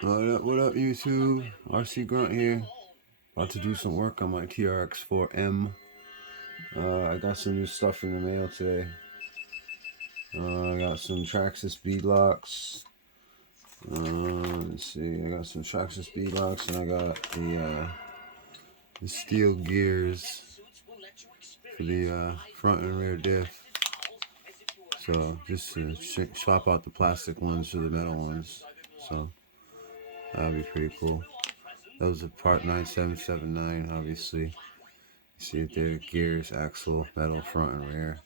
What up, YouTube? RC Grunt here. About to do some work on my trx4m. I got some new stuff in the mail today. I got some traxxas beadlocks. Let's see. I got some traxxas beadlocks, and I got the steel gears for the front and rear diff. So just to swap out the plastic ones for the metal ones. So that'll be pretty cool. That was a part 9779, obviously. You see it there, gears, axle, metal, front and rear.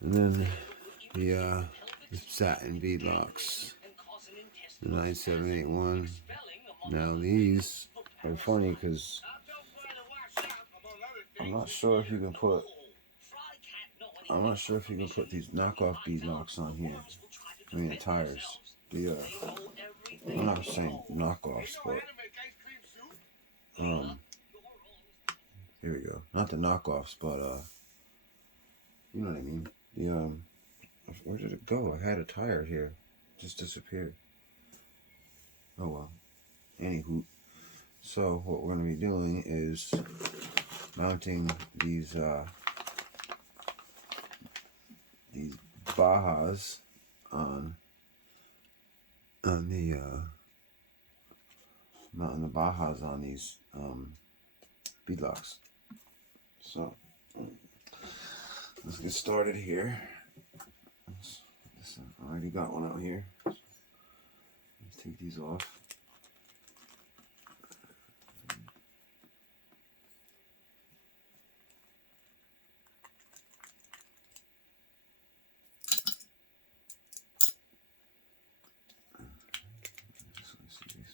And then the satin beadlocks, the 9781. Now these are funny because I'm not sure if you can put these knockoff beadlocks on here. I mean the tires. I'm not saying knockoffs, but here we go. Not the knockoffs, but you know what I mean. Where did it go? I had a tire here. It just disappeared. Oh well. Anywho. So what we're going to be doing is mounting these Bajas on the mounting the Bajas on these beadlocks. So let's get started here. I already got one out here. Let's take these off.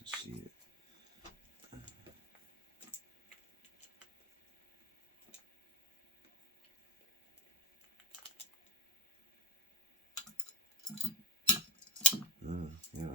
See it. Yeah.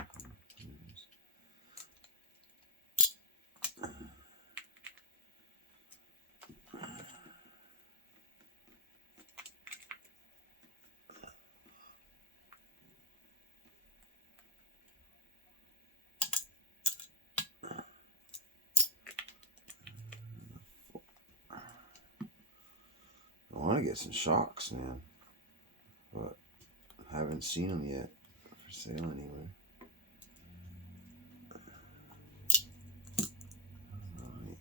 I want to get some shocks, man, but I haven't seen them yet for sale anywhere. Alright.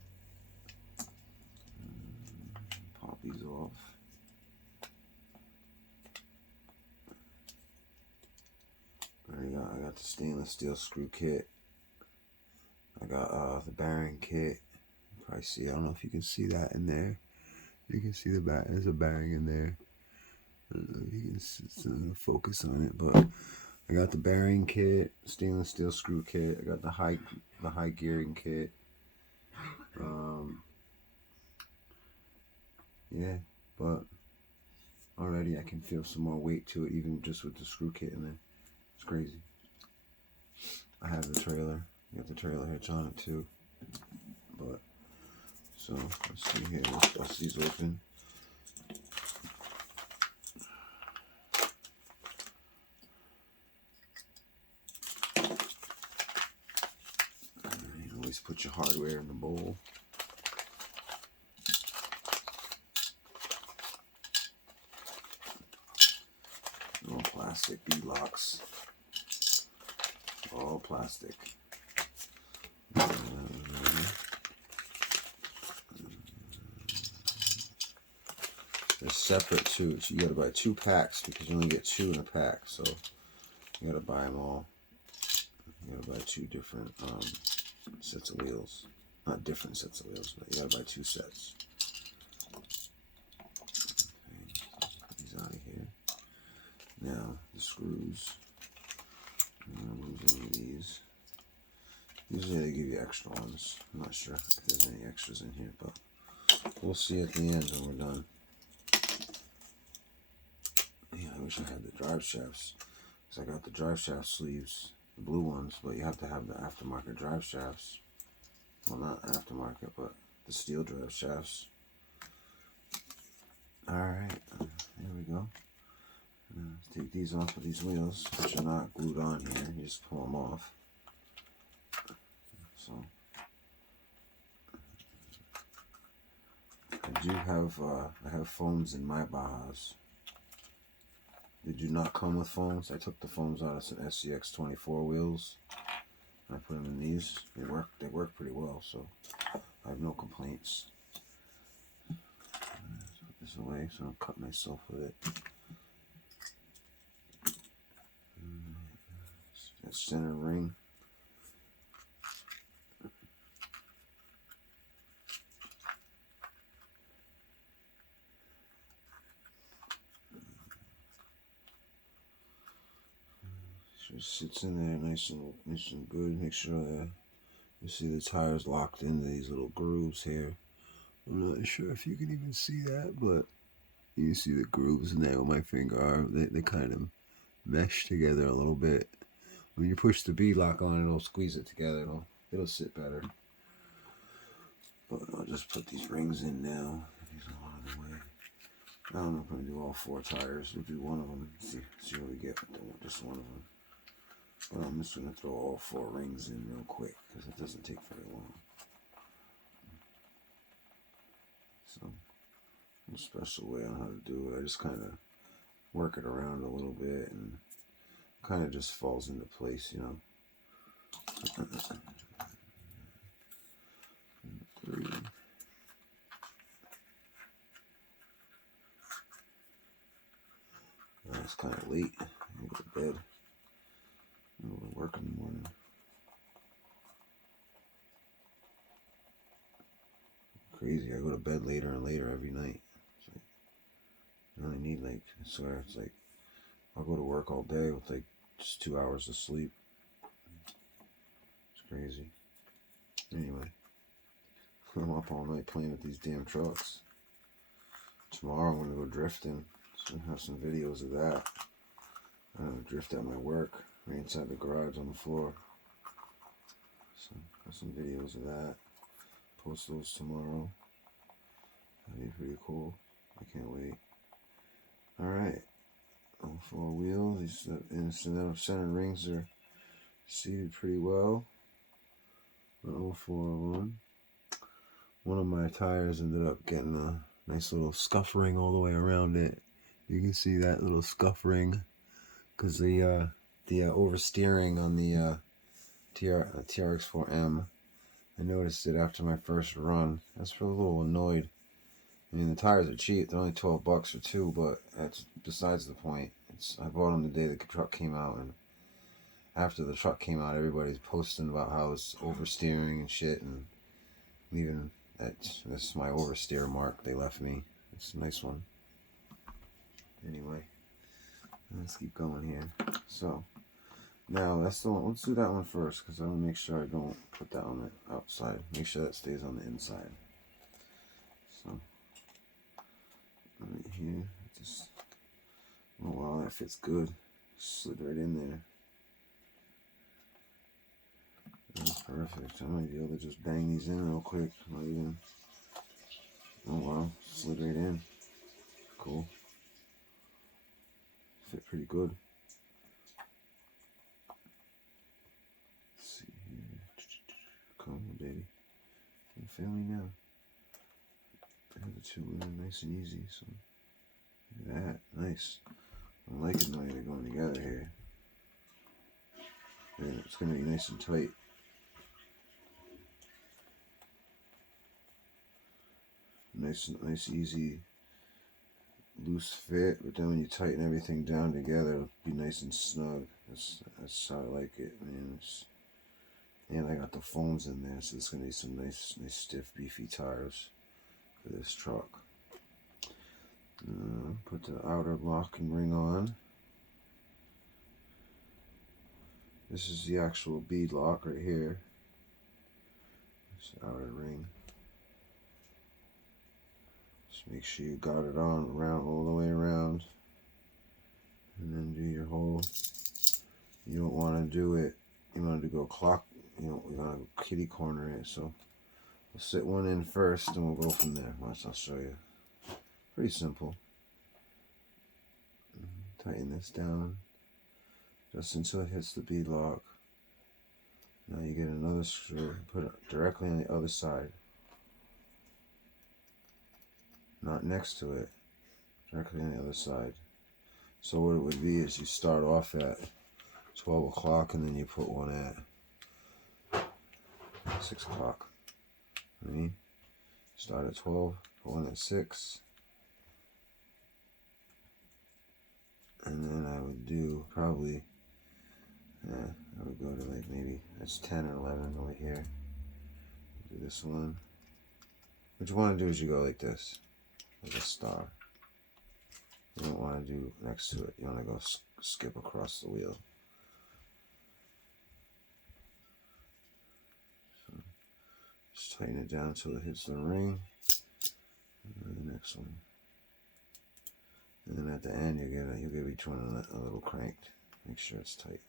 Pop these off. I got the stainless steel screw kit. I got the bearing kit. You probably see. I don't know if you can see that in there. You can see there's a bearing in there. I don't know if you can focus on it, but I got the bearing kit, stainless steel screw kit. I got the high gearing kit. Yeah, but already I can feel some more weight to it, even just with the screw kit in there. It's crazy. I have the trailer. You got the trailer hitch on it too. But so let's see here. Let's bust these open. You always put your hardware in the bowl. All plastic beadlocks. All plastic. They're separate too, so you gotta buy 2 packs because you only get 2 in a pack. So you gotta buy them all. You gotta buy 2 different sets of wheels. Not different sets of wheels, but you gotta buy 2 sets. Okay, put these out of here. Now the screws. I'm gonna remove any of these. Usually they give you extra ones. I'm not sure if there's any extras in here, but we'll see at the end when we're done. Yeah, I wish I had the drive shafts, because I got the drive shaft sleeves, the blue ones, but you have to have the aftermarket drive shafts. Well, not aftermarket, but the steel drive shafts. Alright, there we go. Now, take these off of these wheels, which are not glued on here. You just pull them off. So I do have I have foams in my Bajas. They do not come with foams. I took the foams out of some SCX 24 wheels. I put them in these. They work pretty well, so I have no complaints. Put this away so I don't cut myself with it. That center ring. Just sits in there nice and good. Make sure that you see the tires locked into these little grooves here. I'm not sure if you can even see that, but you see the grooves in there where my finger are. They kind of mesh together a little bit. When you push the beadlock on, it'll squeeze it together. It'll sit better. But I'll just put these rings in now. These are out of the way. I'm not going to do all 4 tires. We'll do one of them. See what we get with just one of them. But I'm just going to throw all 4 rings in real quick because it doesn't take very long. So, no special way on how to do it. I just kind of work it around a little bit and kind of just falls into place, you know. 3. It's kind of late. I go to bed. I go to work in the morning. Crazy. I go to bed later and later every night. It's like, I only need I swear, it's like I'll go to work all day with just 2 hours of sleep. It's crazy. Anyway, I'm up all night playing with these damn trucks. Tomorrow I'm going to go drifting. So I have some videos of that. I'm going to drift at my work, right inside the garage on the floor. So I have some videos of that. Post those tomorrow. That'd be pretty cool. I can't wait. Alright. All 4 wheels. These center rings are seated pretty well. All 4 of them. One of my tires ended up getting a nice little scuff ring all the way around it. You can see that little scuff ring because the oversteering on the trx4m, I noticed it after my first run. I was a little annoyed. I mean, the tires are cheap. They're only $12 for 2, but that's besides the point. I bought them the day the truck came out, and after the truck came out, everybody's posting about how it's oversteering and shit, and even this is my oversteer mark they left me. It's a nice one. Anyway, let's keep going here. So now let's do that one first because I want to make sure I don't put that on the outside. Make sure that stays on the inside. So right here, just oh wow, that fits good. Slid right in there. That's perfect. I might be able to just bang these in real quick. Not even. Oh wow, slid right in. Cool. Fit pretty good. Let's see here. Come on, baby. Don't fail me now. I have the 2 in nice and easy. So look at that. Nice. I'm liking the way they're going together here. Yeah, it's going to be nice and tight. Nice, easy, loose fit. But then when you tighten everything down together, it'll be nice and snug. That's how I like it, man. And I got the foams in there, so it's going to be some nice, stiff, beefy tires for this truck. Put the outer locking ring on. This is the actual bead lock right here. This outer ring. Just make sure you got it on around all the way around, and then do your hole. You don't want to do it. You want to go clock. You want to kitty corner it. So we'll sit one in first, and we'll go from there. Watch, I'll show you. Pretty simple. Tighten this down just until it hits the bead lock. Now you get another screw, put it directly on the other side. Not next to it, directly on the other side. So what it would be is you start off at 12 o'clock and then you put one at 6 o'clock. I mean, start at 12, put one at 6. And then I would do probably, I would go to like maybe, that's 10 or 11 over here. Do this one. What you want to do is you go like this, like a star. You don't want to do next to it. You want to go skip across the wheel. So just tighten it down until it hits the ring. And the next one. And then at the end, you give each one a little crank. Make sure it's tight.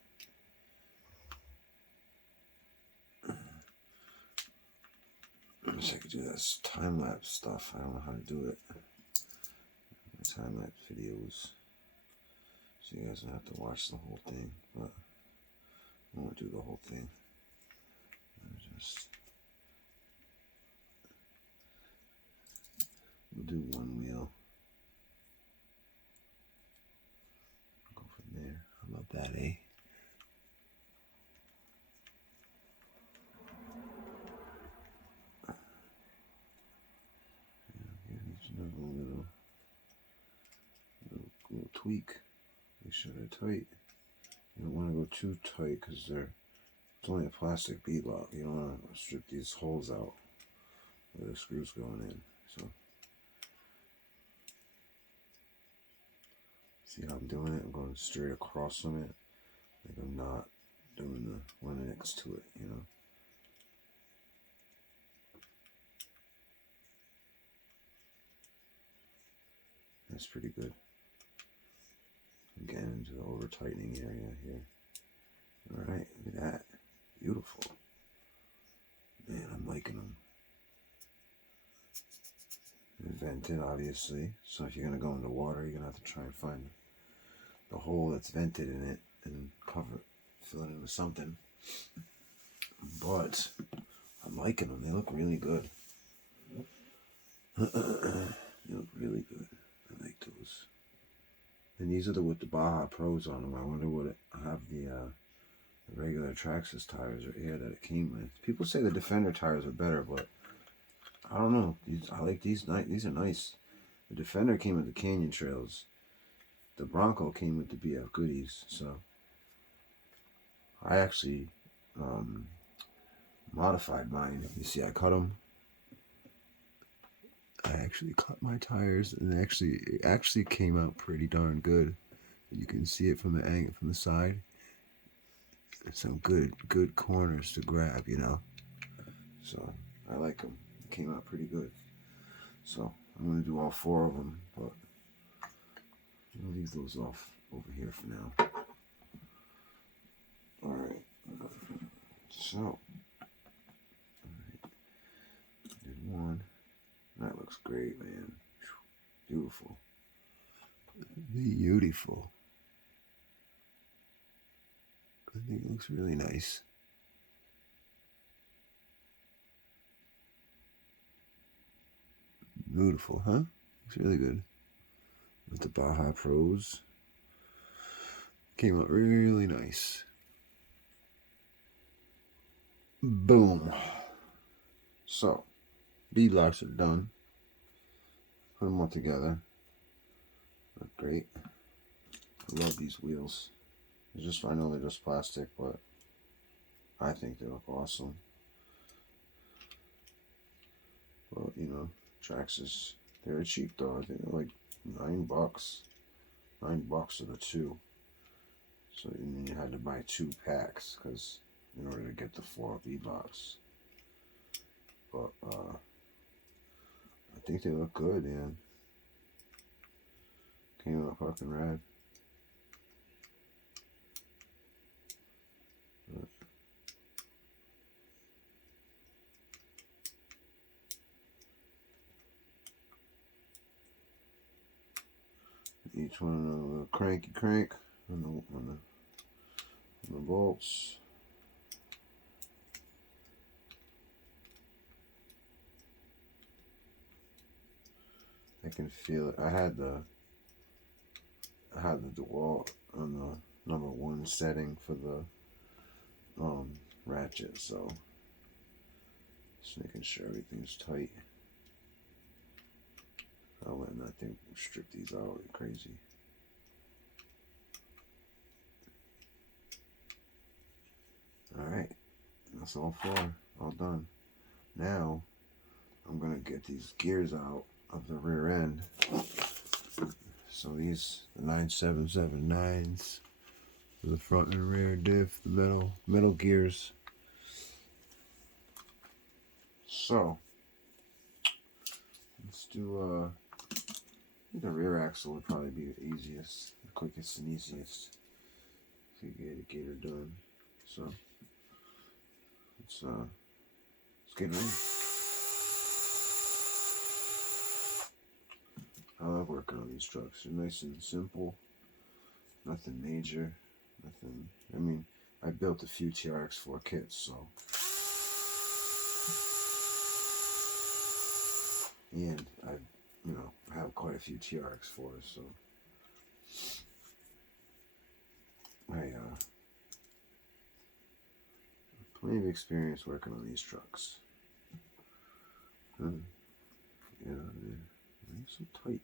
I wish I could do that time-lapse stuff. I don't know how to do it. Time-lapse videos. So you guys don't have to watch the whole thing. But I won't do the whole thing. We'll do one wheel. Go from there. How about that, eh? Another little tweak. Make sure they're tight. You don't want to go too tight because it's only a plastic beadlock. You don't want to strip these holes out where the screws going in. So see how I'm doing it? I'm going straight across from it. Like I'm not doing the one next to it, you know. That's pretty good. Again, into the over tightening area here. Alright, look at that. Beautiful. Man, I'm liking them. They're vented, obviously. So if you're going to go into water, you're going to have to try and find the hole that's vented in it and cover it. Fill it in with something. But I'm liking them. They look really good. They look really good. I like those. And these are with the Baja Pros on them. I wonder what I have the regular traxxas tires right here that it came with. People say the Defender tires are better, but I don't know. I like these. These are nice. The Defender came with the Canyon Trails. The Bronco came with the BF Goodies. So I actually modified mine. You see, I cut them. I actually cut my tires, and it actually came out pretty darn good. You can see it from the angle from the side. Some good corners to grab, you know. So I like them. It came out pretty good. So I'm gonna do all 4 of them, but I'll leave those off over here for now. All right. So did one. That looks great, man. Beautiful. Beautiful. I think it looks really nice. Beautiful, huh? Looks really good. With the Baja Pros. Came out really nice. Boom. So, beadlocks are done. Put them all together. Look great. I love these wheels. I know they're just plastic, but I think they look awesome. Well, you know, traxxas, they're cheap though. I think they're like $9. $9 for the 2. So and then you had to buy 2 packs because in order to get the 4 beadlocks. But I think they look good, man. Came out fucking rad. Each one a little cranky crank on the bolts. I can feel it. I had the DeWalt on the #1 setting for the ratchet, so just making sure everything's tight. I'll let that thing strip these out like crazy. Alright, that's all 4, all done. Now, I'm going to get these gears out of the rear end. So these, the 9779s, for the front and rear diff, the metal gears. So, let's do, I think the rear axle would probably be the easiest, the quickest and easiest to get her done. So, let's get her in. I love working on these trucks. They're nice and simple. Nothing major. Nothing. I mean, I built a few TRX4 kits, so. And I, have quite a few TRX4s, so. I plenty of experience working on these trucks. Yeah, they're so tight.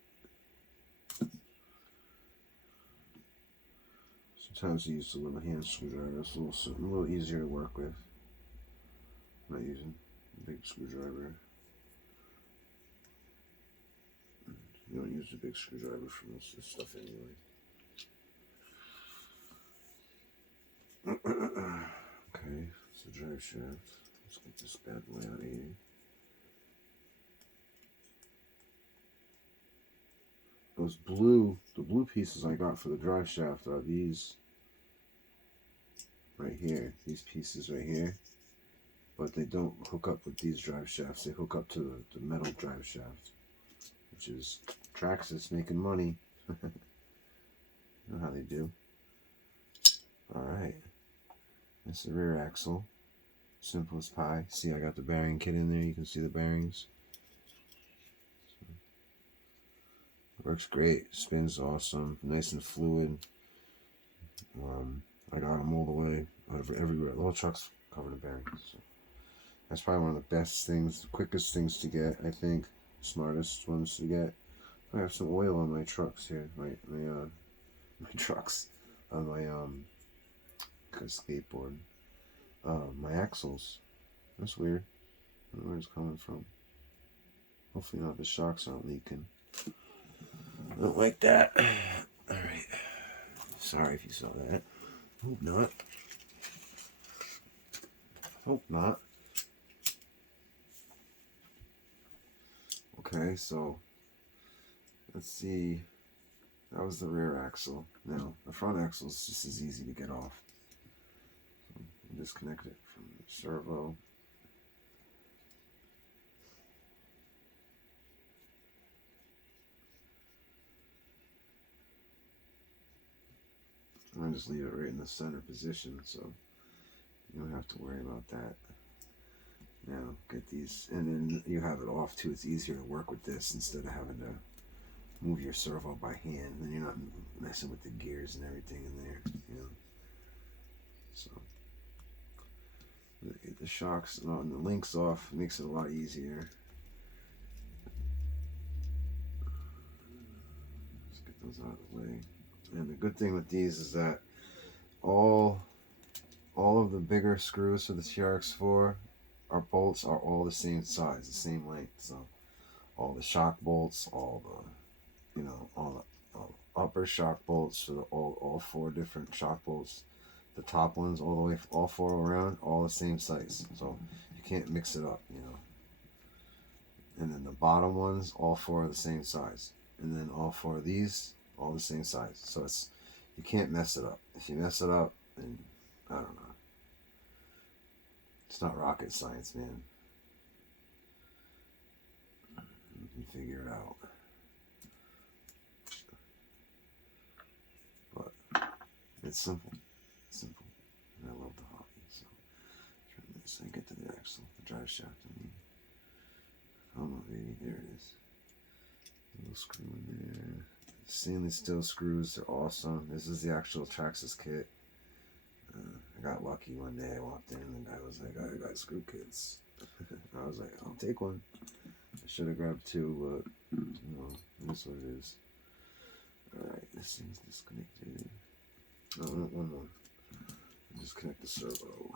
Sometimes I use a little hand screwdriver. It's a little easier to work with. I'm not using a big screwdriver. You don't use a big screwdriver for most of this stuff anyway. Okay, it's the drive shaft. Let's get this bad boy out of here. The blue pieces I got for the drive shaft are these right here. These pieces right here. But they don't hook up with these drive shafts. They hook up to the metal drive shaft, which is Traxxas making money. You know how they do. Alright. That's the rear axle. Simple as pie. See, I got the bearing kit in there. You can see the bearings. Works great. Spins awesome. Nice and fluid. I got them all the way. Everywhere. The whole truck's covered in bearings. So that's probably one of the best things, the quickest things to get, I think. Smartest ones to get. I have some oil on my trucks here. My trucks. On my skateboard. My axles. That's weird. I don't know where it's coming from. Hopefully not the shocks aren't leaking. I don't like that. Alright. Sorry if you saw that. Hope not. Hope not. Okay, so let's see. That was the rear axle. Now, the front axle is just as easy to get off. So disconnect it from the servo. I just leave it right in the center position, so you don't have to worry about that. Now, get these, and then you have it off too. It's easier to work with this instead of having to move your servo by hand. Then you're not messing with the gears and everything in there, So, get the shocks and the links off. Makes it a lot easier. Let's get those out of the way. And the good thing with these is that all of the bigger screws for the TRX4, our bolts are all the same size, the same length. So all the shock bolts, all the upper shock bolts for all 4 different shock bolts, the top ones all the way, all 4 around, all the same size. So you can't mix it up, And then the bottom ones, all 4 are the same size. And then all 4 of these, all the same size. So you can't mess it up. If you mess it up, then I don't know. It's not rocket science, man. You can figure it out. But it's simple. Simple. And I love the hobby. So turn this and get to the axle, the drive shaft. I don't know, baby. There it is. little screw in there. Stainless steel screws, they're awesome. This is the actual traxxas kit. I got lucky one day. I walked in and the guy was like, I got screw kits. I was like, I'll take one. I should have grabbed two, but you know, that's what it is. Alright, this thing's disconnected. Oh, no, one more. Disconnect the servo.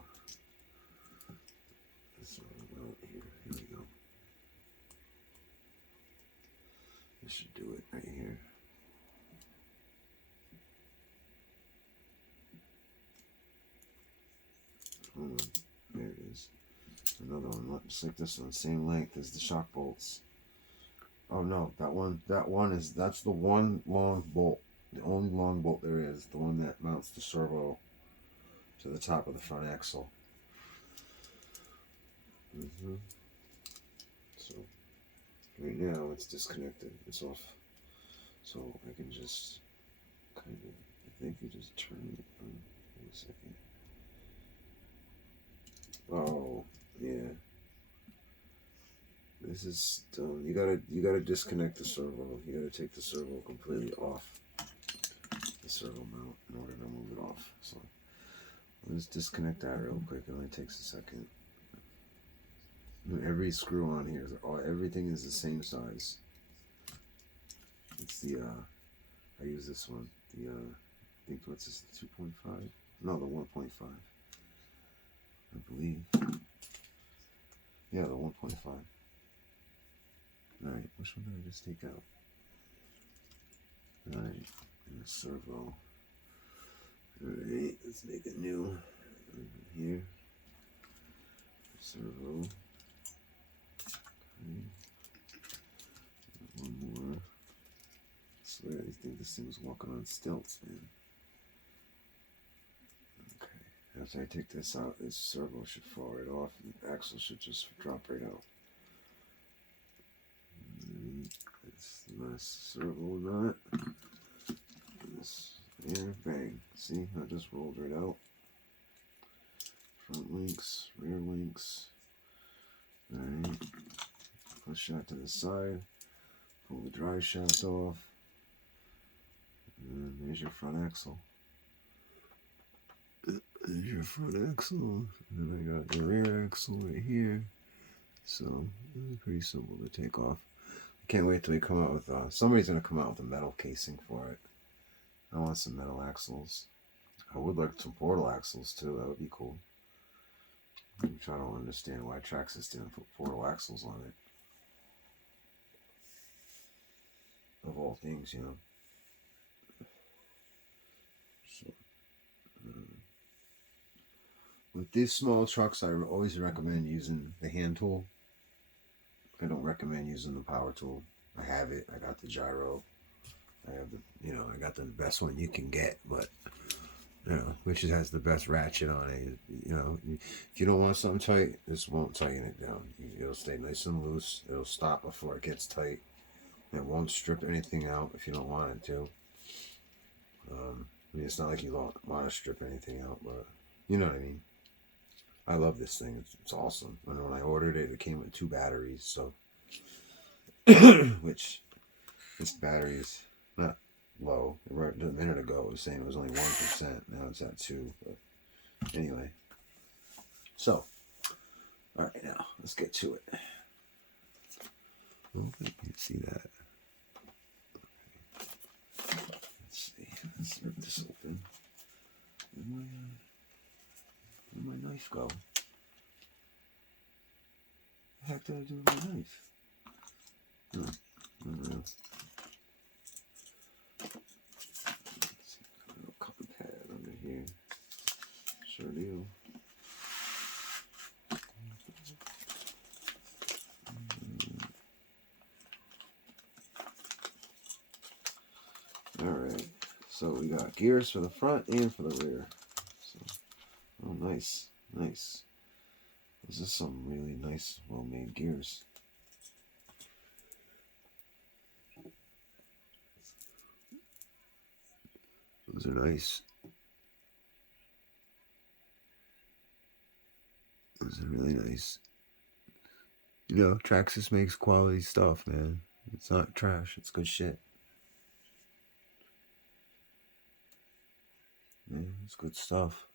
This one out here. Here we go. This should do it right here. There it is. Another one, just like this one, same length as the shock bolts. Oh no, that's the one long bolt, the only long bolt there is, the one that mounts the servo to the top of the front axle. So right now it's disconnected, it's off, so I can just kind of, I think you just turn it on. Wait a second. Oh yeah, this is dumb. You gotta disconnect the servo. You gotta take the servo completely off the servo mount in order to move it off. So let's disconnect that real quick. It only takes a second. Every screw on here, everything is the same size. It's the I use this one. The I think what's this? 2.5? No, the 1.5. I believe. Yeah, the 1.5. Alright, which one did I just take out? Alright, and the servo. Alright, let's make it new. Here. Servo. Okay. One more. I swear, I think this thing was walking on stilts, man. Okay, after I take this out, this servo should fall right off, and the axle should just drop right out. It's the nice servo nut. This there, bang. See, that just rolled right out. Front links, rear links. Alright. Push that to the side. Pull the drive shaft off. And there's your front axle. There's your front axle. And then I got the rear axle right here. So, it's pretty simple to take off. I can't wait till we come out with, somebody's going to come out with a metal casing for it. I want some metal axles. I would like some portal axles too, that would be cool. I'm trying to understand why Traxxas didn't put portal axles on it. Of all things, you know. So, with these small trucks, I always recommend using the hand tool. I don't recommend using the power tool. I have it. I got the gyro. I have the, you know, I got the best one you can get, but you know, which has the best ratchet on it. You know, if you don't want something tight, this won't tighten it down. It'll stay nice and loose. It'll stop before it gets tight. It won't strip anything out if you don't want it to. I mean, it's not like you don't want to strip anything out, but you know what I mean. I love this thing. It's awesome. And when I ordered it, it came with 2 batteries. So, which this battery is not low. Right a minute ago, it was saying it was only 1%. Now it's at 2. But anyway, so all right, now let's get to it. I don't think you can see that. Let's see. Let's rip this open. Where'd my knife go? What the heck did I do with my knife? I don't know. Let's see, got a little cotton pad under here. Sure do. Alright, so we got gears for the front and for the rear. So, oh, nice, nice. This is some really nice, well-made gears. Those are nice. Those are really nice. You know, Traxxas makes quality stuff, man. It's not trash. It's good shit. Yeah, it's good stuff.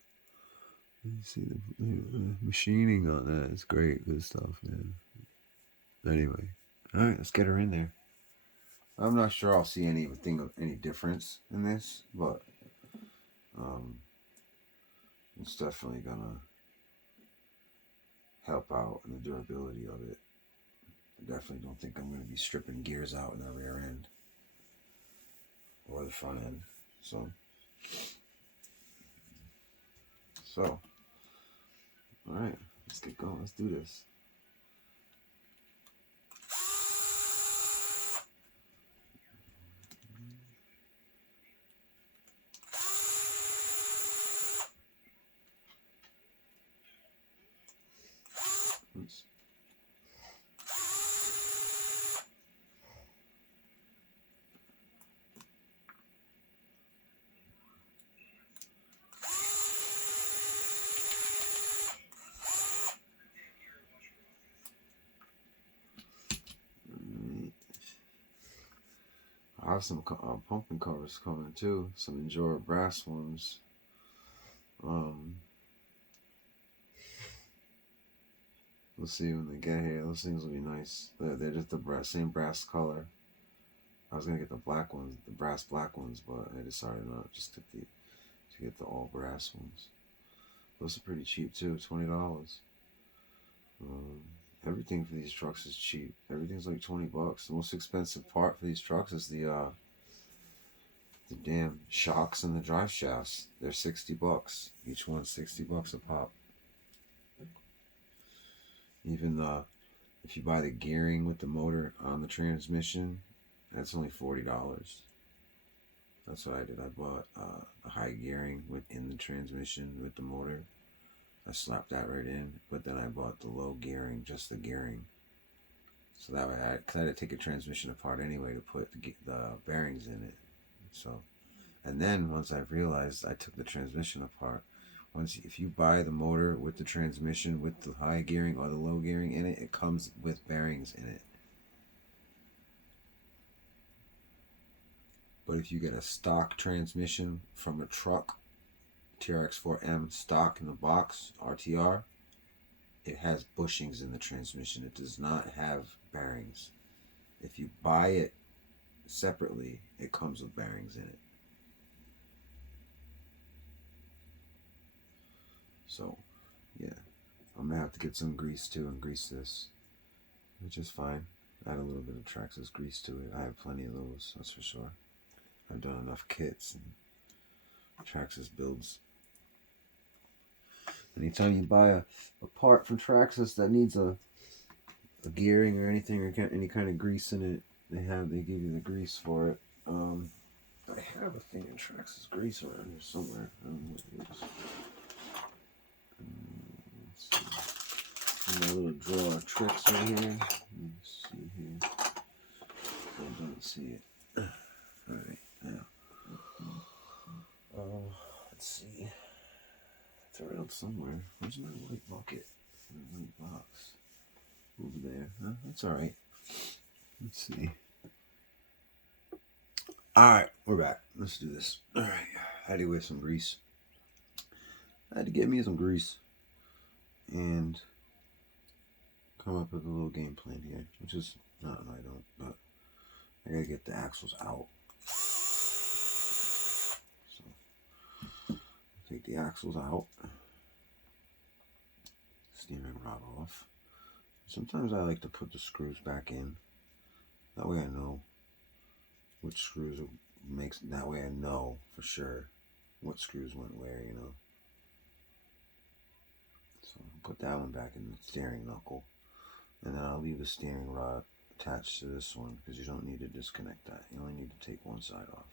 You see the machining on that. It's great. Good stuff, man. Anyway, all right, let's get her in there. I'm not sure I'll see any difference in this, but it's definitely gonna help out in the durability of it. I definitely don't think I'm gonna be stripping gears out in the rear end or the front end. So, all right, let's get going. Let's do this. Oops. I have some pumping covers coming too. Some Endura brass ones. We'll see when they get here. Those things will be nice. They're just the same brass color. I was gonna get the black ones, the brass black ones, but I decided not just to get the all brass ones. Those are pretty cheap too, $20. Everything for these trucks is cheap. Everything's like $20. The most expensive part for these trucks is the damn shocks and the drive shafts. They're $60. Each one's $60 a pop. Even if you buy the gearing with the motor on the transmission, that's only $40. That's what I did. I bought the high gearing within the transmission with the motor. I slapped that right in, but then I bought the low gearing, just the gearing. So that way, because I had to take a transmission apart anyway to put the bearings in it. So, and then once I realized I took the transmission apart, if you buy the motor with the transmission with the high gearing or the low gearing in it, it comes with bearings in it. But if you get a stock transmission from a truck, trx4m stock in the box, RTR, it has bushings in the transmission. It does not have bearings. If you buy it separately, it comes with bearings in it. So, yeah, I'm gonna have to get some grease too and grease this, which is fine. Add a little bit of traxxas grease to it. I have plenty of those, that's for sure. I've done enough kits and traxxas builds. Anytime you buy a part from traxxas that needs a gearing or anything or any kind of grease in it, they give you the grease for it. I have a thing in traxxas grease around here somewhere. I don't know what it is. Let's see. My little drawer of tricks right here. Let me see here. I don't see it. All right, now. Let's see. It's around somewhere. Where's my white bucket? My white box. Over there. Huh? That's alright. Let's see. Alright, we're back. Let's do this. Alright. I had to get some grease. I had to get me some grease. And come up with a little game plan here. Which is not an item, but I gotta get the axles out. So take the axles out. Steering rod off. Sometimes I like to put the screws back in. That way I know which screws makes. That way I know for sure what screws went where, you know. So I'll put that one back in the steering knuckle, and then I'll leave the steering rod attached to this one because you don't need to disconnect that. You only need to take one side off.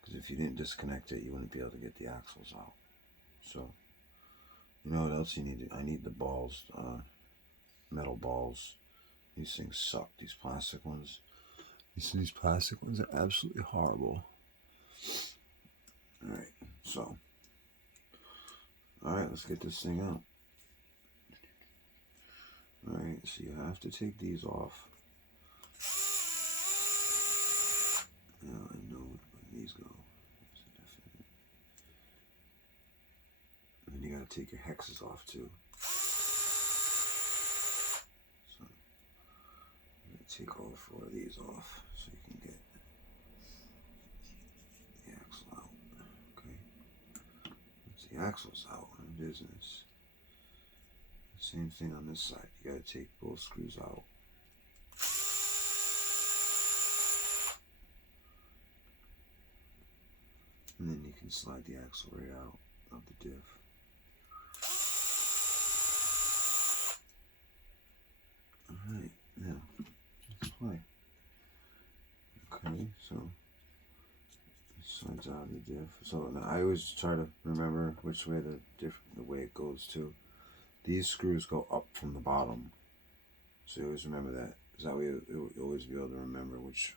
Because if you didn't disconnect it, you wouldn't be able to get the axles out. So, you know what else you need? I need the balls, metal balls. These things suck. These plastic ones. These plastic ones are absolutely horrible. Alright, so. Alright, let's get this thing out. Alright, so you have to take these off. these go. That's a definite. And then you gotta take your hexes off too. So I'm gonna take all 4 of these off so you can get the axle out. Okay. Once the axle's out in business. Same thing on this side. You gotta take both screws out. And then you can slide the axle right out of the diff. Alright, now let's play. Okay, so this slides out of the diff. So now I always try to remember which way the way it goes to. These screws go up from the bottom. So you always remember that. Because that way you'll always be able to remember which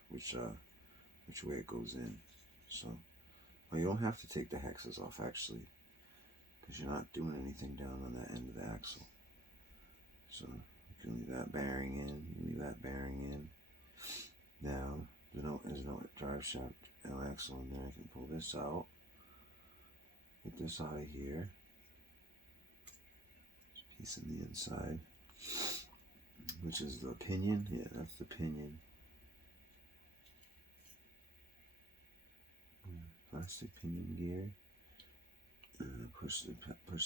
way it goes in. So well, you don't have to take the hexes off actually, because you're not doing anything down on that end of the axle. So you can leave that bearing in, leave that bearing in. Now there's no drive shaft, no axle in there. I can pull this out, get this out of here. There's a piece on the inside, which is the pinion. Yeah, that's the pinion. Plastic pinion gear. Push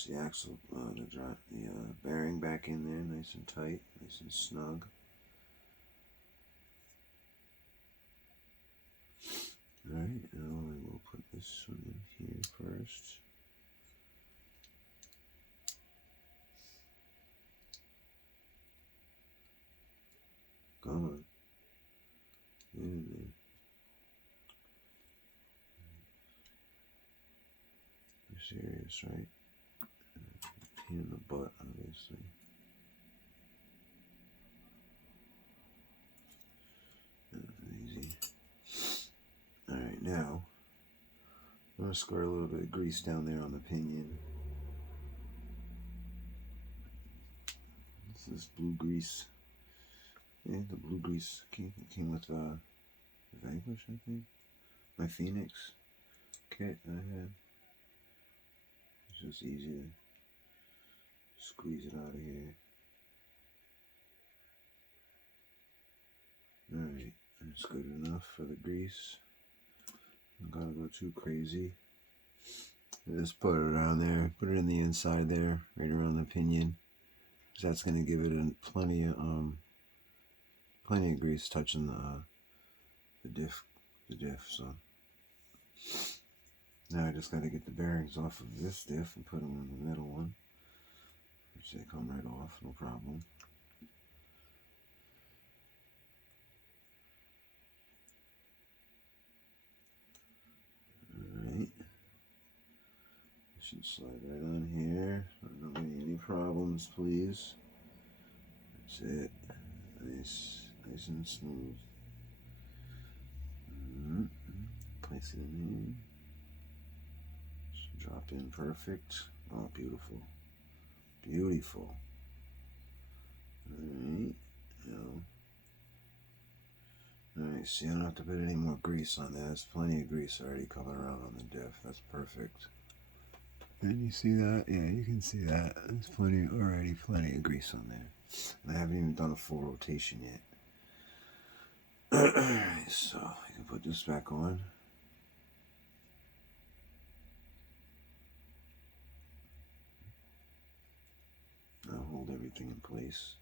the axle, the bearing back in there, nice and tight, nice and snug. All right, now I will put this one in here first. Come on, get in there. Serious, right? Pain in the butt, obviously. Easy. Alright, now I'm going to squirt a little bit of grease down there on the pinion. This is blue grease. Yeah, the blue grease came with the Vanquish, I think. My Phoenix kit I had. It's just easy to squeeze it out of here. Alright, that's good enough for the grease. Don't gotta go too crazy. Just put it around there, put it in the inside there, right around the pinion. Because that's gonna give it plenty of grease touching the diff. So now I just gotta get the bearings off of this diff and put them in the middle one, which they come right off, no problem. Alright, should slide right on here. Don't give me any problems, please. That's it. Nice and smooth. Place it in here. Drop in perfect. Oh, beautiful. Beautiful. Alright. Alright, see, I don't have to put any more grease on that. There's plenty of grease already coming around on the diff. That's perfect. And you see that? Yeah, you can see that. There's plenty of grease on there. And I haven't even done a full rotation yet. Alright, so I can put this back on. I'll hold everything in place.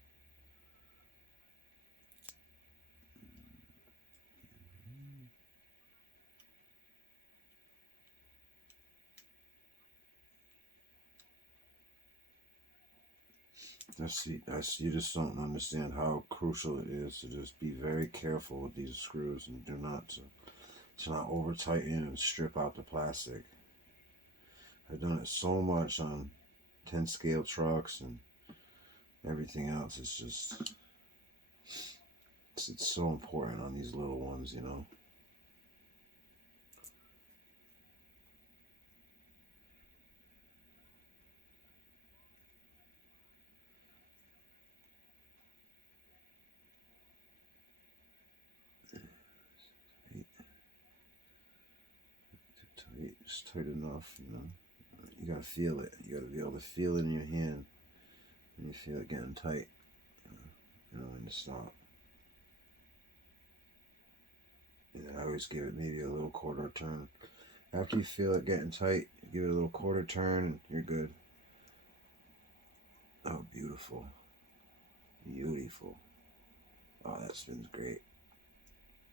You just don't understand how crucial it is to just be very careful with these screws and to not over tighten and strip out the plastic. I've done it so much on 10 scale trucks and everything else. It's just it's so important on these little ones, you know. It's tight enough, you know. You gotta feel it. You gotta be able to feel it in your hand. And you feel it getting tight, you know, when to stop. And I always give it maybe a little quarter turn. After you feel it getting tight, give it a little quarter turn and you're good. Oh, beautiful. Beautiful. Oh, that spins great.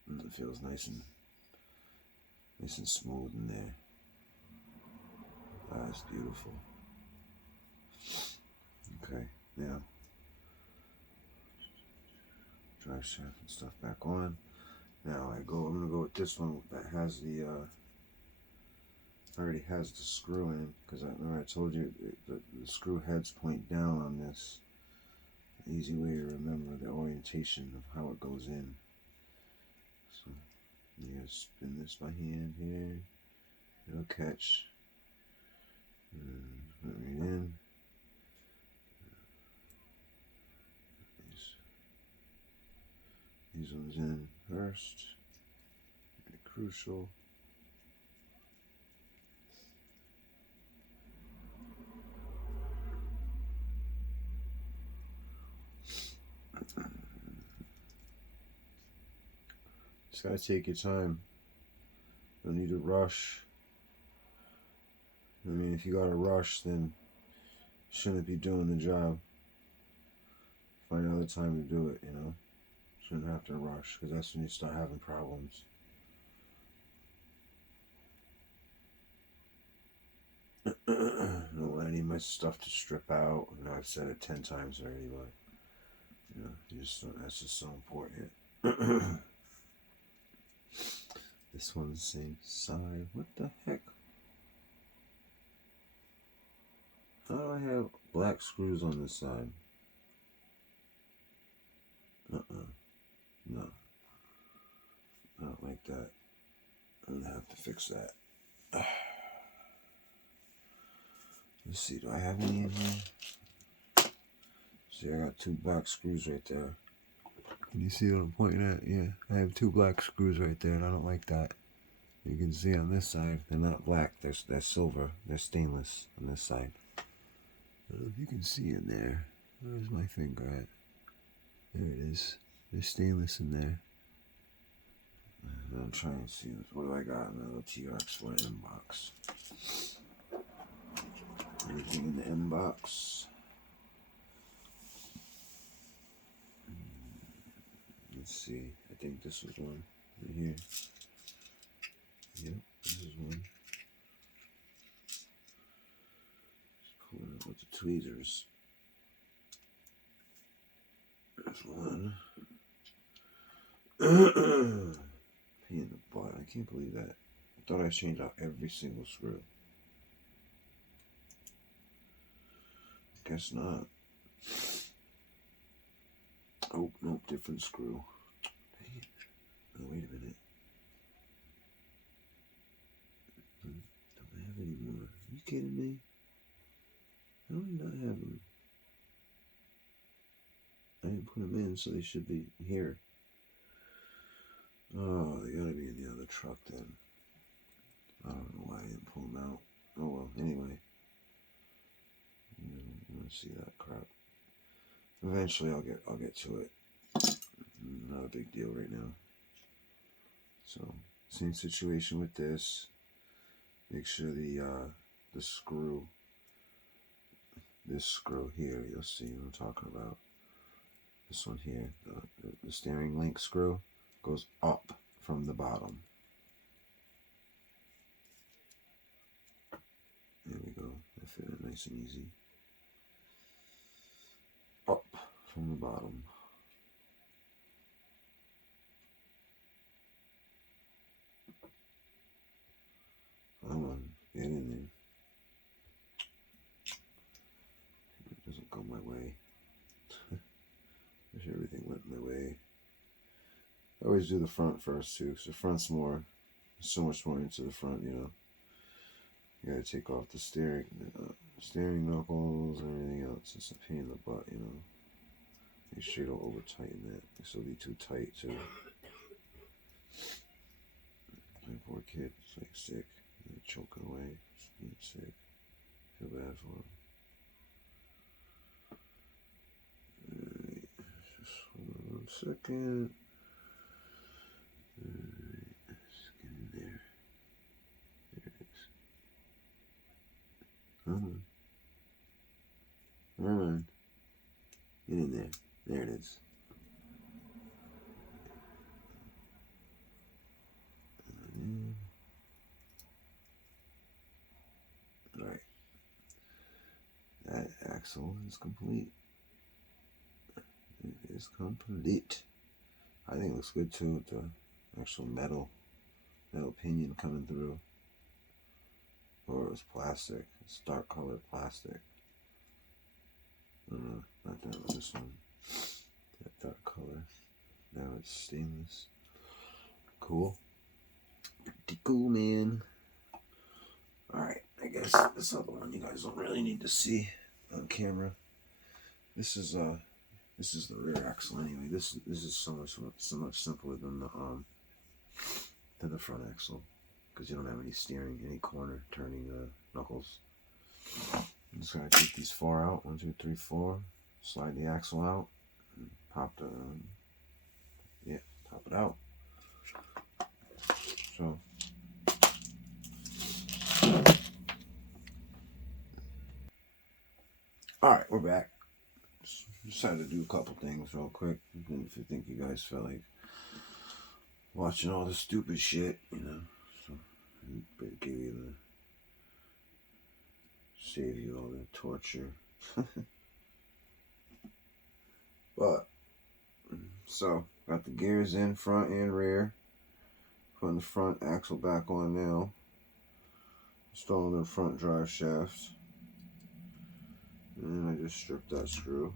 And it feels nice and smooth in there. Ah, that's beautiful. Okay, now drive shaft and stuff back on. Now I'm gonna go with this one that has the already has the screw in, because I remember I told you the screw heads point down on this. Easy way to remember the orientation of how it goes in. So you gotta spin this by hand here. It'll catch. And put it right in. These ones in first. Very crucial. Just gotta take your time. Don't need to rush. I mean, if you gotta rush, then you shouldn't be doing the job. Find another time to do it, you know. Shouldn't have to rush, because that's when you start having problems. I don't want any of my stuff to strip out. I know I've said it 10 times already, but you know, that's just so important. This one's the same side. What the heck? How do I have black screws on this side? No. I don't like that. I'm gonna have to fix that. Let's see, do I have any in here? See, I got 2 black screws right there. Can you see what I'm pointing at? Yeah, I have 2 black screws right there, and I don't like that. You can see on this side, they're not black, they're silver, they're stainless on this side. I don't know if you can see in there. Where's my finger at? There it is. There's stainless in there. I'm trying to see, what do I got in my little trx4m box? Anything in the M box? Let's see. I think this was one right here. Yep, this is one. Just pull it out with the tweezers. There's one. Pain in the butt. I can't believe that. I thought I changed out every single screw. Guess not. Oh, nope, different screw. Oh, wait a minute. Don't have any more. Are you kidding me? How do I not have them? I didn't put them in, so they should be here. Oh, they gotta be in the other truck then. I don't know why I didn't pull them out. Oh well, anyway. You want to see that crap. Eventually I'll get to it. Not a big deal right now. So, same situation with this. Make sure the screw, this screw here, you'll see what I'm talking about. This one here, the steering link screw goes up from the bottom. There we go. I fit it nice and easy. Up from the bottom. Come on, get in there. It doesn't go my way. Wish everything went my way. I always do the front first too, because the front's so much more into the front, you know. You gotta take off the steering knuckles and everything else. It's a pain in the butt, you know. Make sure you don't over tighten that. This will be too tight too. My poor kid, it's like sick. Choking away. That's it. Feel bad for him. Alright, just hold on 1 second. Alright, let's get in there. There it is. Come on. Come on. Get in there. There it is. Alright. That axle is complete. It is complete. I think it looks good too with the actual metal pinion coming through. Or it was plastic. It's dark colored plastic. No, not that one, this one. That dark color. Now it's stainless. Cool. Pretty cool, man. Alright, I guess this other one you guys don't really need to see on camera. This is the rear axle anyway. This is so much simpler than the front axle, because you don't have any steering, any corner turning knuckles. I'm just gonna take these 4 out. 1, 2, 3, 4. Slide the axle out and pop it out. So alright, we're back. Just had to do a couple things real quick. If you think you guys feel like watching all this stupid shit, you know, so give you save you all the torture. But so got the gears in front and rear. Putting the front axle back on now. Installing the front drive shaft. And I just stripped that screw.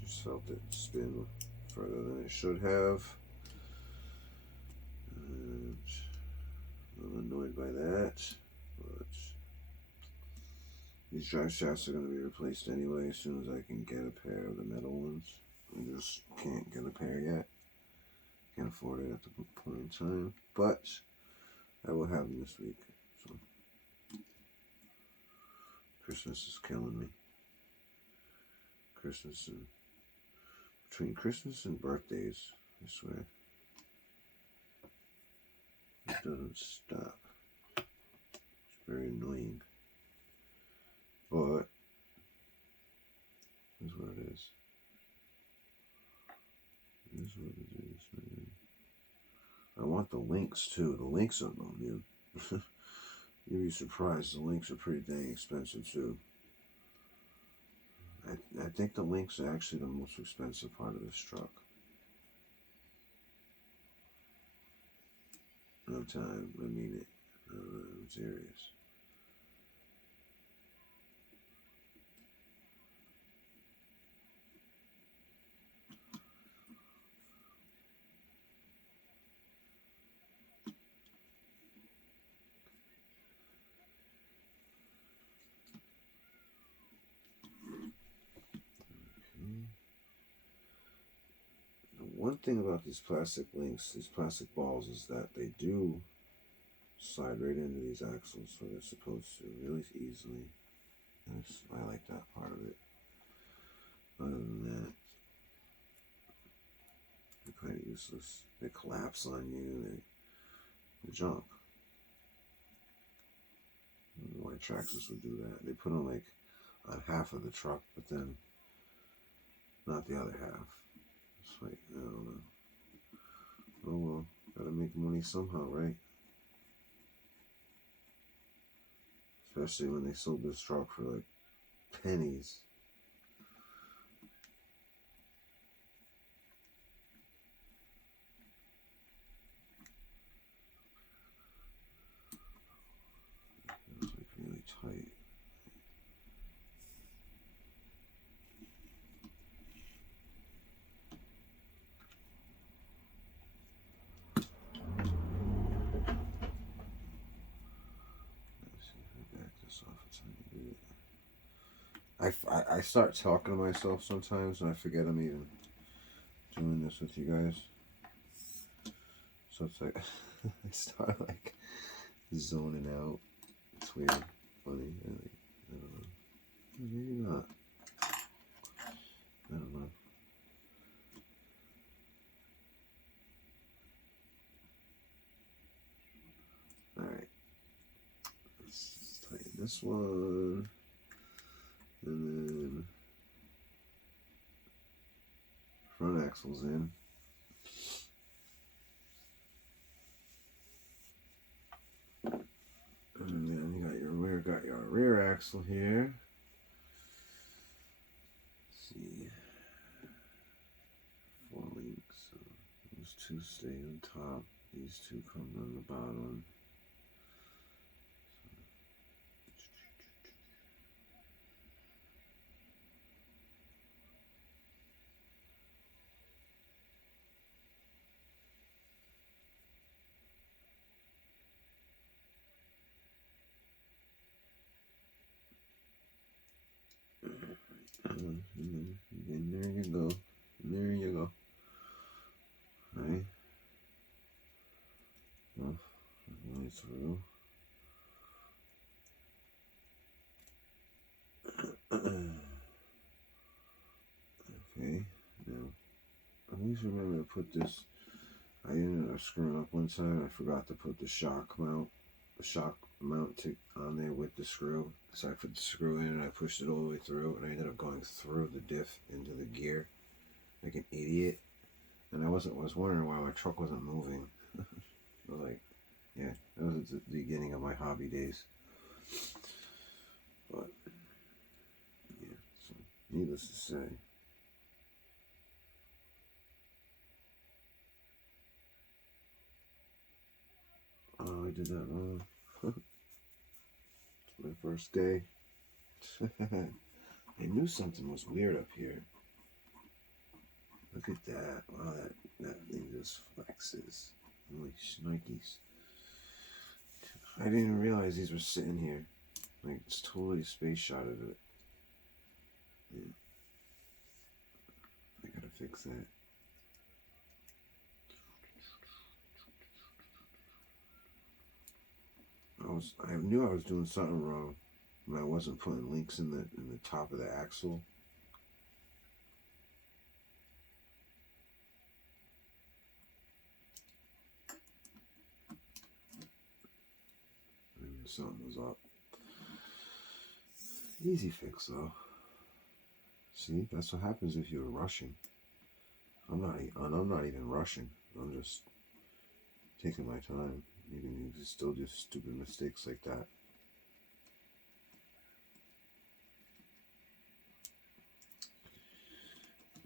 Just felt it spin further than it should have. And I'm annoyed by that. But these drive shafts are going to be replaced anyway as soon as I can get a pair of the metal ones. I just can't get a pair yet. Can't afford it at the point in time. But I will have them this week. So Christmas is killing me. Between Christmas and birthdays, I swear. It doesn't stop. It's very annoying. But here's what it is. Here's what it is, man. I want the links too. The links are on you. You'd be surprised. The links are pretty dang expensive too. I think the links are actually the most expensive part of this truck. No time. I mean it. I'm serious. One thing about these plastic links, these plastic balls, is that they do slide right into these axles, so they're supposed to really easily. I like that part of it. Other than that, they're kind of useless. They collapse on you. They're junk. I don't know why traxxas would do that. They put them like on half of the truck, but then not the other half. It's like, I don't know. Oh well, gotta make money somehow, right? Especially when they sold this truck for like pennies. It was like really tight. I start talking to myself sometimes and I forget I'm even doing this with you guys. So it's like I start like zoning out. It's weird, funny. I don't know. Maybe not. I don't know. Alright. Let's tighten this one. And then front axle's in. And then you got your rear axle here. Let's see. 4 links. So those 2 stay on top. These 2 come on the bottom. And there you go. And there you go. Right. Well, way through. Okay. Now, always remember to put this. I ended up screwing up one time. I forgot to put the shock mount on there with the screw. So I put the screw in and I pushed it all the way through, and I ended up going through the diff into the gear like an idiot. And I was wondering why my truck wasn't moving. I was like, yeah, that was the beginning of my hobby days. But yeah, so needless to say. Oh, I did that wrong. It's my first day. I knew something was weird up here. Look at that. Wow, that thing just flexes. Holy shnikes. I didn't even realize these were sitting here. Like, it's totally a space shot of it. Yeah. I gotta fix that. I knew I was doing something wrong when I wasn't putting links in the top of the axle. And something was up. Easy fix though. See, that's what happens if you're rushing. I'm not even rushing. I'm just taking my time. You can still do stupid mistakes like that.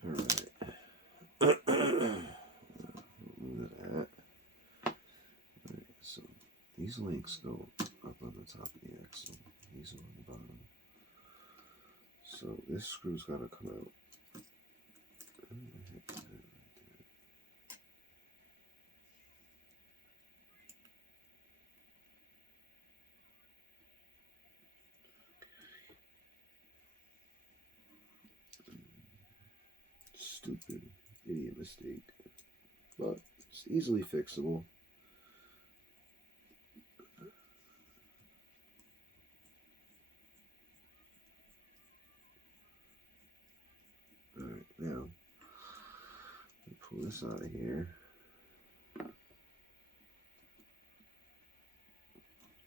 Alright. Move that. Alright, so these links go up on the top of the axle. These are on the bottom. So this screw's gotta come out. Stupid idiot mistake, but it's easily fixable. Alright, now pull this out of here.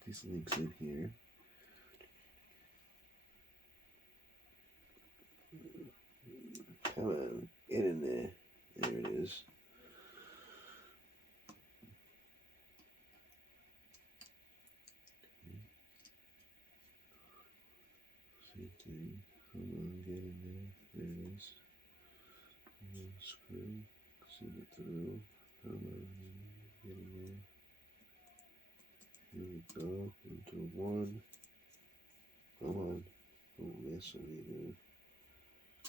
These links in here. Come on, get in there. There it is. Same thing. Come on, get in there. There it is. Come on, screw. Send it through. Come on, get in there. Here we go. Into 1. Come on. Don't mess with me, dude.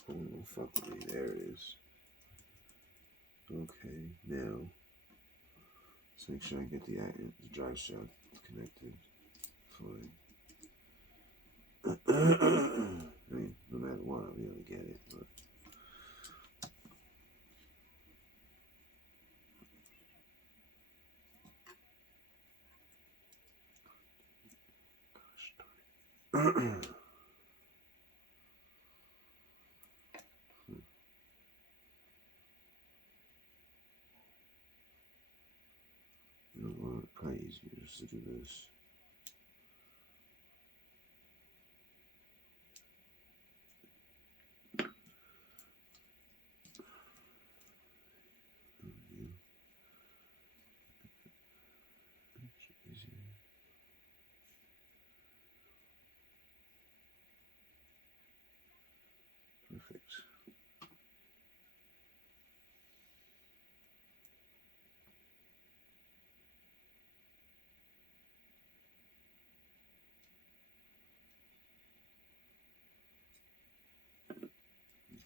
Don't fuck with me. There it is. Okay, now let's make sure I get the drive shaft connected. Fine. I mean, no matter what, I'll be able to get it, but You know what? Probably easier just to do this. Perfect.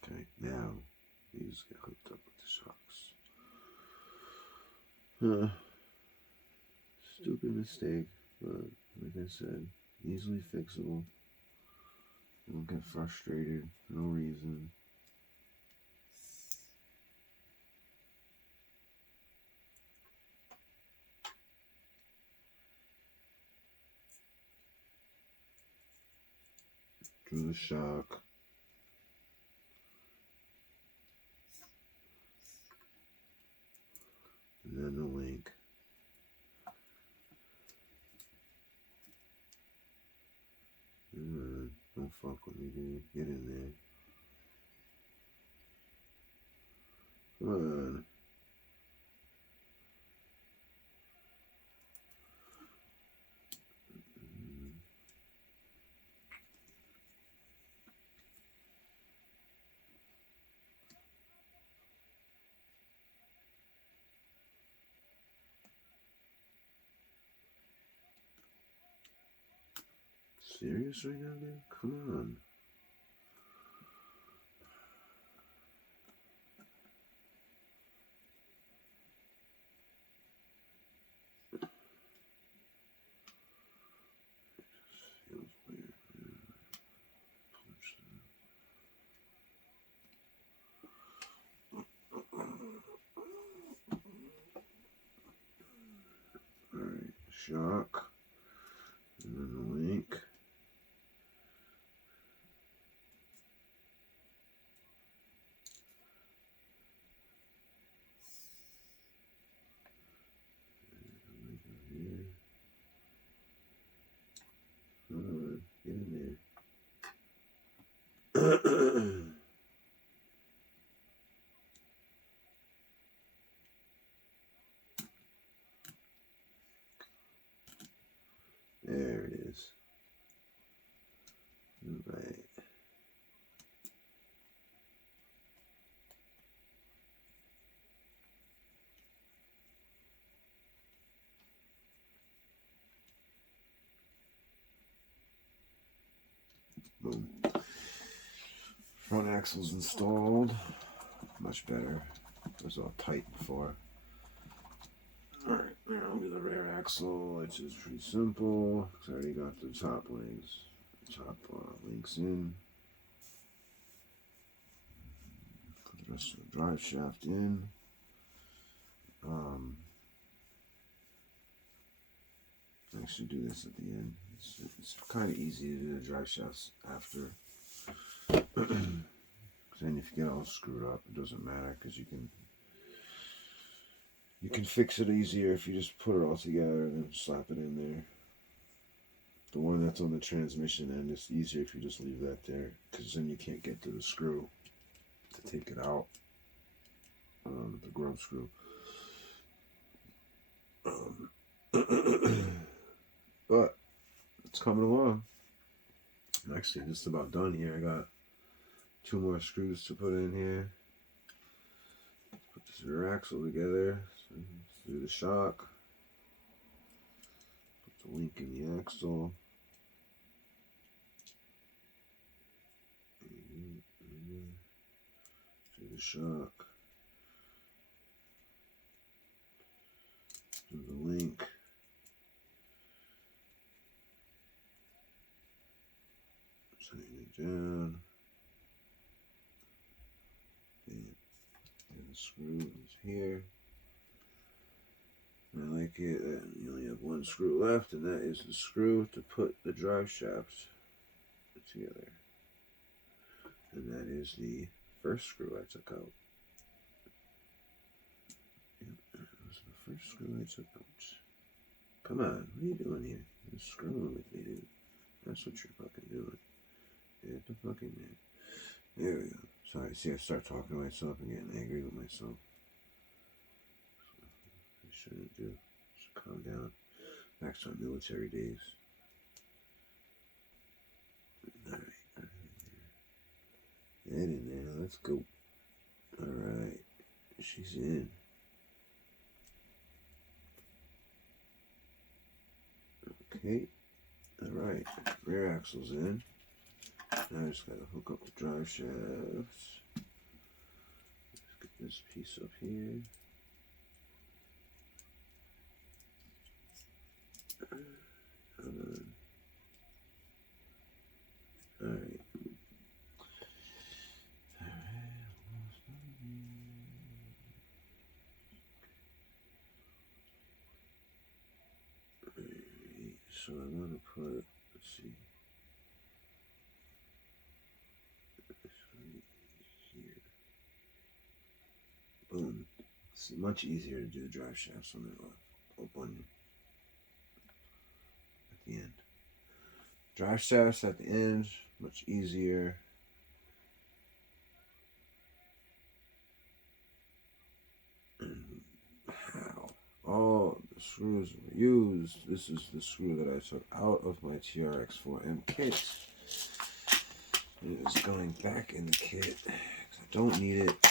Okay, now these get hooked up with the shocks. Stupid mistake, but like I said, easily fixable. Don't get frustrated for no reason. Through the shock. And then the link. Don't fuck with me, dude. Get in there. Come on. Serious right now, man? Come on. Feels weird, man. Punch that. Alright, shock. And then the link. Get in there. There it is. Right. Boom. Front axle's installed. Much better. It was all tight before. Alright, now I'll do the rear axle, which is pretty simple. I already got the top links. Links in. Put the rest of the drive shaft in. I actually do this at the end. It's kind of easy to do the drive shafts after. Then if you get all screwed up, it doesn't matter because you can fix it easier if you just put it all together and then slap it in there. The one that's on the transmission end, it's easier if you just leave that there because then you can't get to the screw to take it out. The grub screw. But it's coming along. I'm actually just about done here. I got 2 more screws to put in here. Put this rear axle together. Do the shock. Put the link in the axle. Do the shock. Do the link. Tighten it down. And the screw is here. I like it. You only have 1 screw left, and that is the screw to put the drive shaft together. And that is the first screw I took out. Yep, that was the first screw I took out. Come on, what are you doing here? You're screwing with me, dude. That's what you're fucking doing. Get the fucking man. There we go. Sorry, see, I start talking to myself and getting angry with myself. I shouldn't do. Just calm down. Back to our military days. Alright, get in there, let's go. Alright, she's in. Okay, alright, rear axle's in. Now I just gotta hook up the drive shafts. Let's get this piece up here. Alright. So I want to put, let's see, this right here. Boom. It's much easier to do the drive shafts when they're open at the end. Drive shafts at the end, much easier. How? Oh, the screws were used. This is the screw that I took out of my trx4m kit. It is going back in the kit because I don't need it.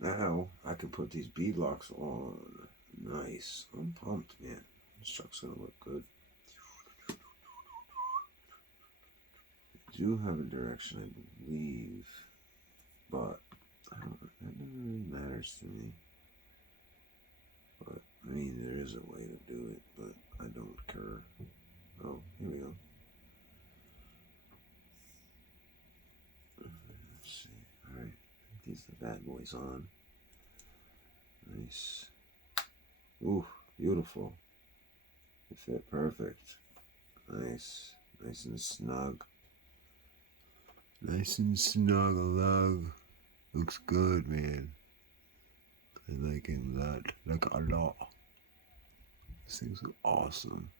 Now I can put these beadlocks on. Nice. I'm pumped, man. This truck's gonna look good. I do have a direction, I believe, but that never really matters to me. But I mean, there is a way to do it, but I don't care. Oh, here we go. Let's see. All right, these are the bad boys on. Nice. Ooh, beautiful. They fit perfect. Nice. Nice and snug. Nice and snug along. Looks good, man. I like him that. Like a lot. This thing's awesome.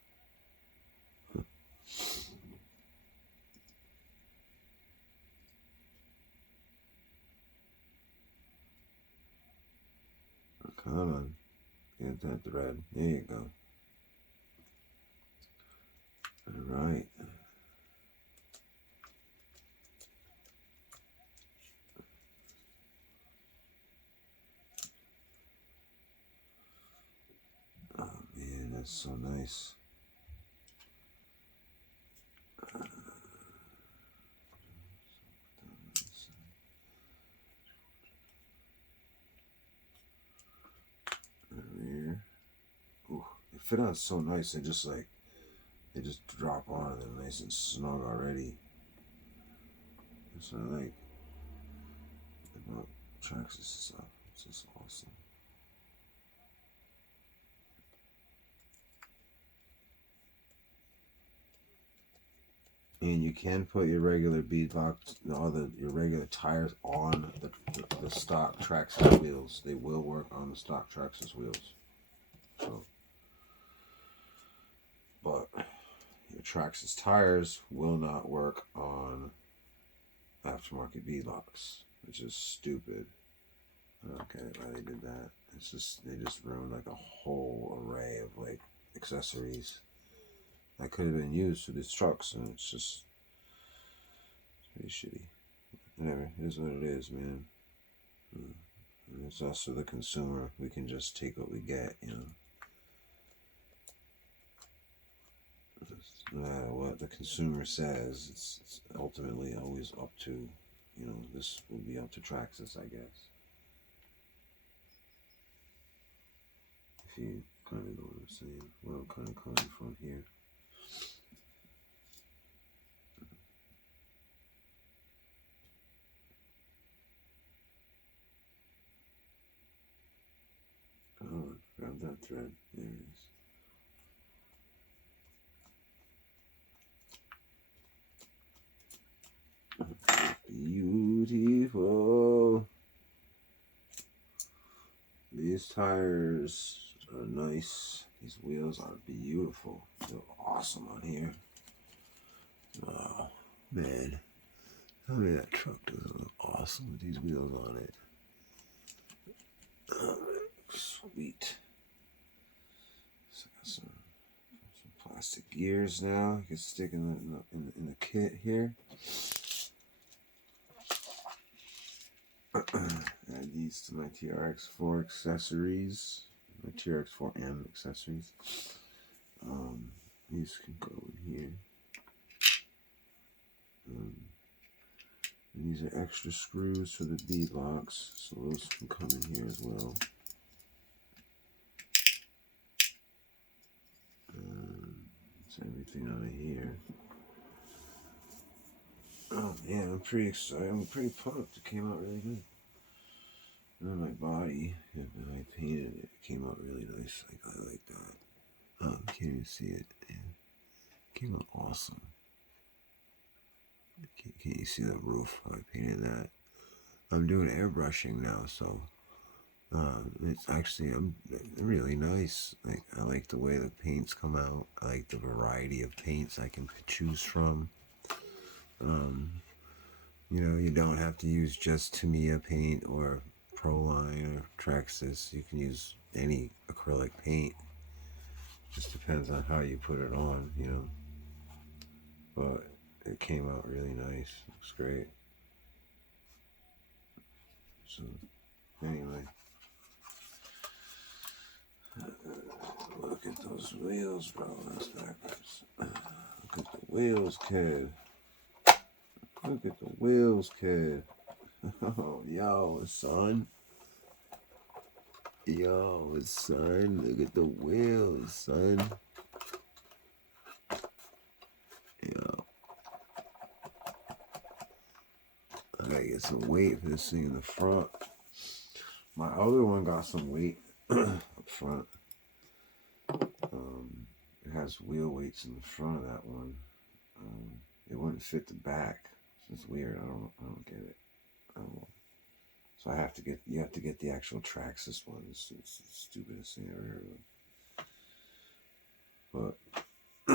Come on. Get that thread. There you go. Alright. Oh man, that's so nice. Rear. Ooh, it fit on so nice. They just drop on and they're nice and snug already. That's what I like about traxxas stuff. It's just awesome. And you can put your regular beadlocks, your regular tires on the stock traxxas wheels. They will work on the stock traxxas wheels. So, but your traxxas tires will not work on aftermarket beadlocks, which is stupid. I don't get why they did that. It's just they just ruined like a whole array of like accessories that could have been used for these trucks, and it's pretty shitty. Whatever, it is what it is, man. And it's also the consumer. We can just take what we get, you know. No matter what the consumer says, it's ultimately always up to, you know, this will be up to traxxas, I guess. If you kind of know what I'm saying, where I'm kind of coming from here. Oh, grab that thread. There it is. These tires are nice. These wheels are beautiful. They look awesome on here. Oh, man. Tell me that truck doesn't look awesome with these wheels on it. Sweet. So I got some plastic gears now. You can stick in the kit here. Add these to my TRX4 accessories. My TRX4m accessories. These can go in here. And these are extra screws for the beadlocks, so those can come in here as well. That's everything out of here. Oh man, I'm pretty excited. I'm pretty pumped. It came out really good. And then my body, when I painted it, it came out really nice. I like that. Oh, you can't even see it. Yeah. It came out awesome. Can't you see the roof? How I painted that. I'm doing airbrushing now, so it's actually really nice. Like, I like the way the paints come out. I like the variety of paints I can choose from. You know, you don't have to use just Tamiya paint or Proline or Traxxas. You can use any acrylic paint. Just depends on how you put it on, you know. But it came out really nice. Looks great. So, anyway. Look at those wheels, bro. That's backwards. Look at the wheels, kid. Look at the wheels, kid. Oh, yo, son. Yo, son. Look at the wheels, son. Yo. I gotta get some weight for this thing in the front. My other one got some weight up front. It has wheel weights in the front of that one. It wouldn't fit the back. So it's weird. I don't get it. I don't know. So you have to get the actual traxxas one. It's the stupidest thing I ever heard of. But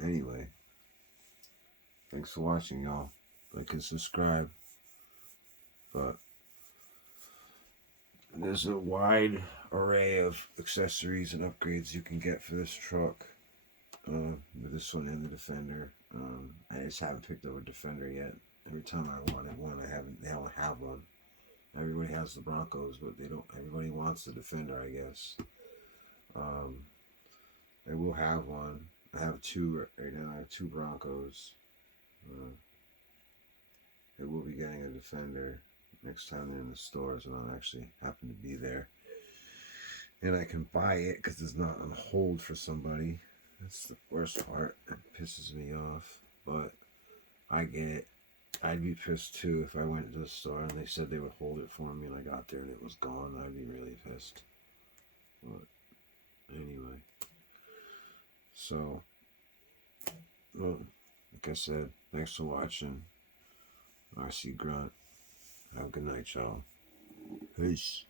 anyway, thanks for watching, y'all. Like and subscribe. But there's a wide array of accessories and upgrades you can get for this truck. With this one and the Defender. I just haven't picked up a Defender yet. Every time I wanted one, they don't have one. Everybody has the Broncos, but they don't. Everybody wants the Defender, I guess. They will have one. I have two right now. I have two Broncos. They will be getting a Defender next time they're in the stores, and I'll actually happen to be there. And I can buy it because it's not on hold for somebody. That's the worst part. It pisses me off. But I get it. I'd be pissed too if I went to the store and they said they would hold it for me and I got there and it was gone. I'd be really pissed. But anyway. So, well, like I said, thanks for watching. RC Grunt. Have a good night, y'all. Peace.